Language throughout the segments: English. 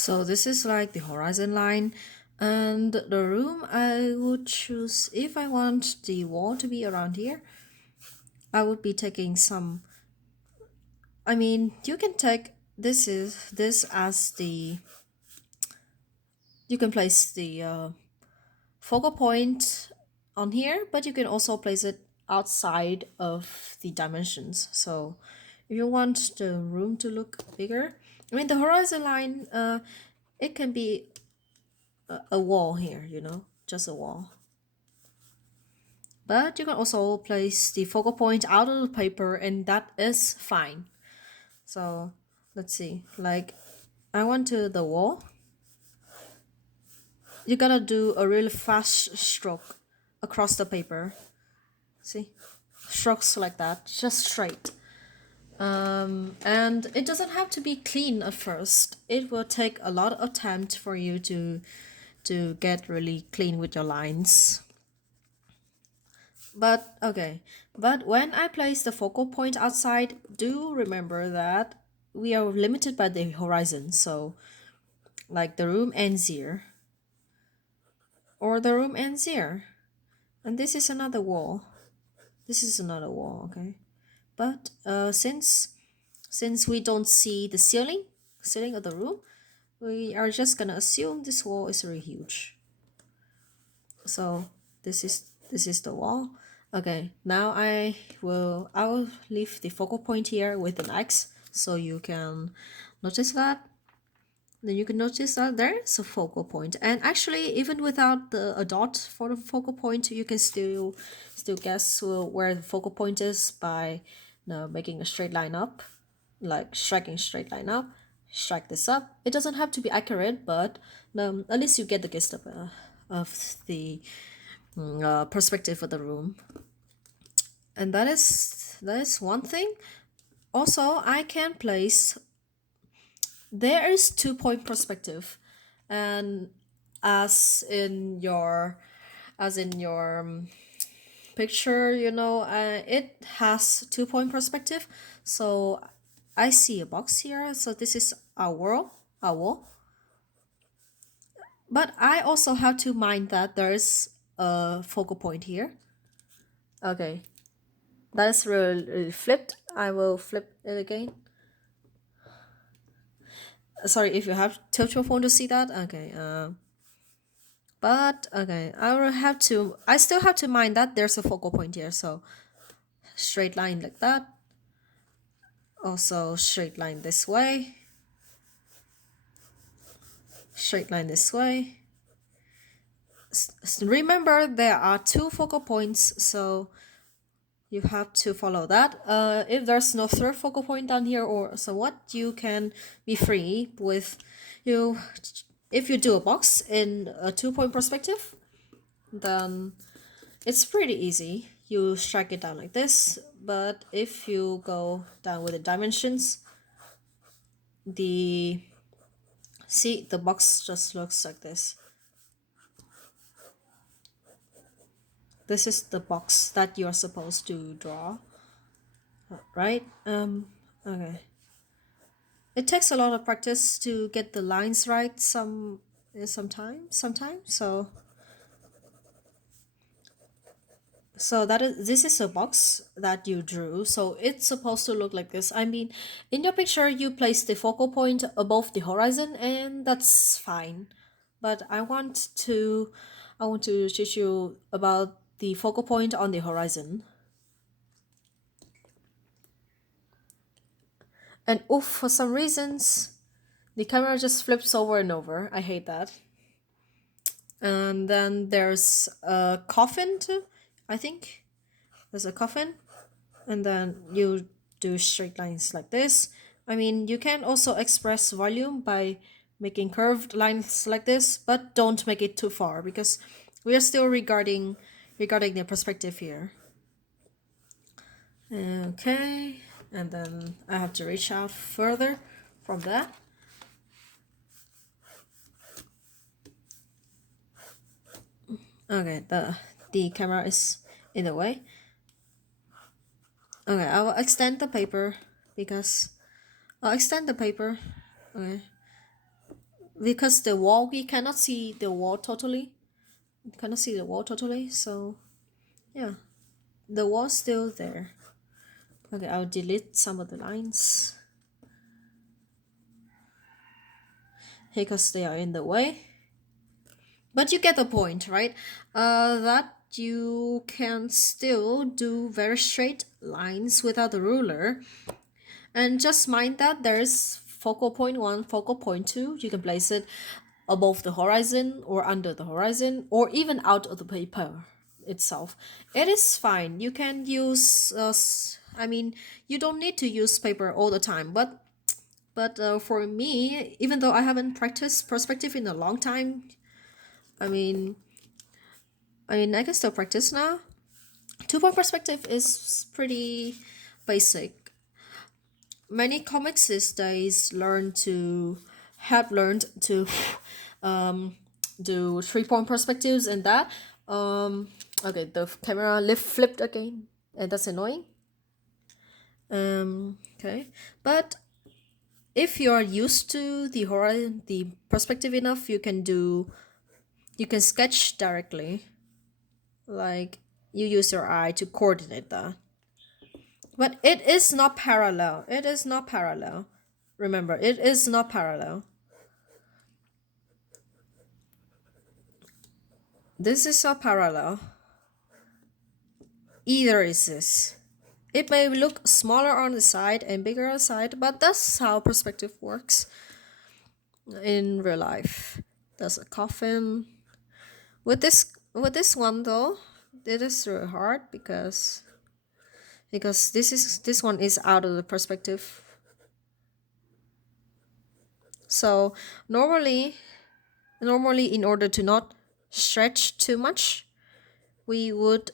So this is like the horizon line, and the room I would choose if I want the wall to be around here. I would be taking some. I mean, you can take this as the. You can place the focal point on here, but you can also place it outside of the dimensions. So if you want the room to look bigger, I mean the horizon line, it can be a wall here, just a wall. But you can also place the focal point out of the paper, and that is fine. So let's see, like I want to the wall. You gotta do a really fast stroke across the paper. See, strokes like that, just straight. And it doesn't have to be clean at first. It will take a lot of attempt for you to get really clean with your lines. But okay, but when I place the focal point outside, do remember that we are limited by the horizon. So like the room ends here, or the room ends here, and this is another wall. This is another wall, okay. But since we don't see the ceiling of the room, we are just gonna assume this wall is really huge. So this is the wall. Okay, now I will leave the focal point here with an X so you can notice that. Then you can notice that there is a focal point, and actually even without a dot for the focal point, you can still guess where the focal point is by making a straight line up, like striking straight line up. Strike this up. It doesn't have to be accurate, but at least you get the gist of the perspective of the room, and that is one thing. Also, I can place. There is 2 point perspective, and as in your as in your picture, it has 2 point perspective. So I see a box here. So this is our world, our wall. But I also have to mind that there's a focal point here. Okay, that is really flipped. I will flip it again. Sorry if you have tilt your phone to see that. Okay. But okay, I still have to mind that there's a focal point here. So straight line like that. Also straight line this way. Straight line this way. Remember, there are 2 focal points, so you have to follow that. If there's no third focal point down here or so what, you can be free with you. If you do a box in a 2 point perspective, then it's pretty easy. You strike it down like this, but if you go down with the dimensions, the see the box just looks like this. This is the box that you are supposed to draw, right? Okay. It takes a lot of practice to get the lines right. Sometimes. So this is a box that you drew. So it's supposed to look like this. I mean, in your picture, you place the focal point above the horizon, and that's fine. But I want to teach you about the focal point on the horizon. And oof, for some reasons, the camera just flips over and over. I hate that. And then there's a coffin too, I think. There's a coffin. And then you do straight lines like this. I mean, you can also express volume by making curved lines like this, but don't make it too far because we are still regarding the perspective here. Okay, and then I have to reach out further from that. Okay, the camera is in the way. Okay, I will extend the paper because I'll extend the paper. Okay, because the wall, we cannot see the wall totally. We cannot see the wall totally. So yeah, the wall's still there. Okay, I'll delete some of the lines because they are in the way. But you get the point, right? That you can still do very straight lines without the ruler. And just mind that there's focal point 1, focal point 2. You can place it above the horizon or under the horizon or even out of the paper itself. It is fine. You can use, I mean, you don't need to use paper all the time, but for me, even though I haven't practiced perspective in a long time, I mean, I can still practice now. 2-point perspective is pretty basic. Many comics these days have learned to do 3-point perspectives and that. Okay, the camera flipped again, and that's annoying. Okay, but if you are used to the horizon, the perspective enough, you can sketch directly, like you use your eye to coordinate that. But it is not parallel. It is not parallel. Remember, it is not parallel. This is not parallel. Either is this. It may look smaller on the side and bigger on the side, but that's how perspective works in real life. There's a coffin. With this one though, it is really hard because this one is out of the perspective. So normally in order to not stretch too much, we would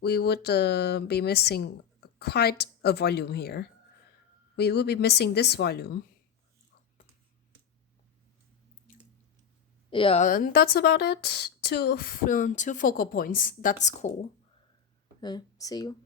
be missing quite a volume here. We would be missing this volume. Yeah, and that's about it. Two focal points. That's cool. See you.